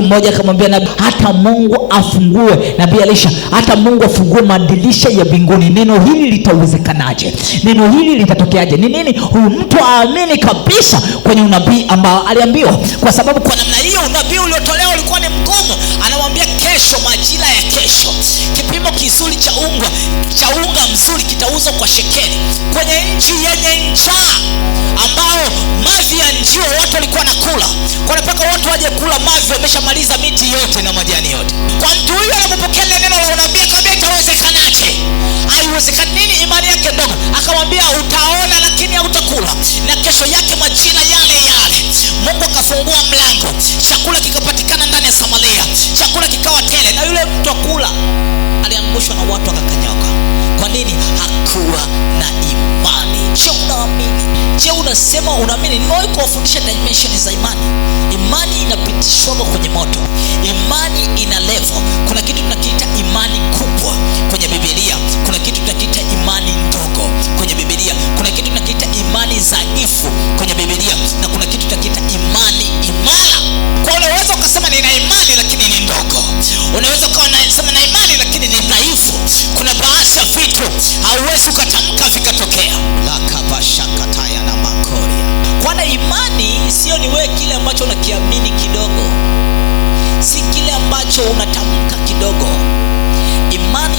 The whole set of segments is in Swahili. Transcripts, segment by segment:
mtu mmoja akamwambia nabii, hata Mungu afungue, nabii Elisha, hata Mungu afungue madirisha ya mbinguni, neno hili litawezekanaje? Neno hili litatokeaje? Ni nini? Huyu mtu aamini kabisa kwenye unabii ambao aliambiwa, kwa sababu kwa namna hiyo unabii uliotolewa ulikuwa ni mgumu. Anamwambia kesho, majira ya kesho, kipimo kizuri cha unga mzuri kitauzwa kwa shekeli kwenye nchi yenye njaa, ambao mavi ya njio watu walikuwa nakula, kwa mpaka watu waje kula mavi, wameshamaliza miti yote na majani yote. Kwa mtu huyu anapopokea neno la unabii, akamwambia itawezekanaje? Haiwezekani. Nini? Imani yake ndogo. Akamwambia utaona lakini hautakula. Na kesho yake majira yale yale Mungu akafungua mlango, chakula kikapatikana ndani ya Samaria, chakula kikawa tele, na yule mtu akula aliangushwa na watu akakanyaga. Kwa nini? Hakuwa na imani. Je, unaamini? Je, unasema unaamini? Nimewahi kuwafundisha dimension za imani. Imani inapitishwa kwenye moto. Imani ina level. Kuna kitu tunakiita imani kubwa kwenye Biblia, kuna kitu tunakiita imani ndogo kwenye Biblia, kuna kitu tunakiita imani dhaifu kwenye Biblia, na kuna kitu tunakiita imani imara. Kwa unaweza ukasema nina imani lakini ni ndogo. Unaweza ukawa unasema na imani lakini ni dhaifu. Kuna baadhi ya vitu hauwezi ukatamka vikatokea. La kabashakataya na makoria. Kwa imani sio ni wewe kile ambacho unakiamini kidogo, si kile ambacho unatamka kidogo. Imani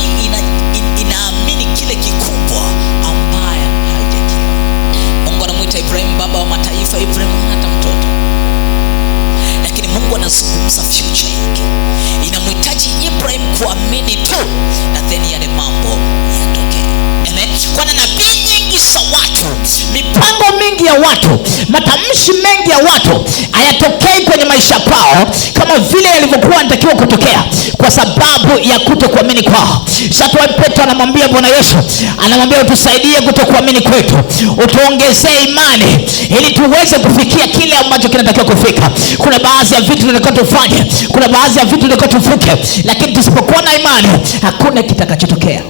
inaamini kile kikubwa ambaye haijakiona. Mungu anamuita Ibrahim baba wa mataifa. Ibrahim hana mtoto, lakini Mungu anazungumza future yake. Inamhitaji Ibrahim kuamini tu, na then yale mambo yatokee. Amen. Kwa nabii nyingi za watu, mipango mingi ya watu, matamshi mengi ya watu hayatokei kwenye maisha kwao kama vile yalivyokuwa yanatakiwa kutokea, kwa sababu ya kutokuamini kwao. Sasa Petro anamwambia Bwana Yesu, anamwambia utusaidie kutokuamini kwetu, utuongezee imani ili tuweze kufikia kile ambacho kinatakiwa kufika. Kuna baadhi ya vitu tunataka tufanye, kuna baadhi ya vitu tunataka tufuke, lakini tusipokuwa na imani hakuna kitakachotokea.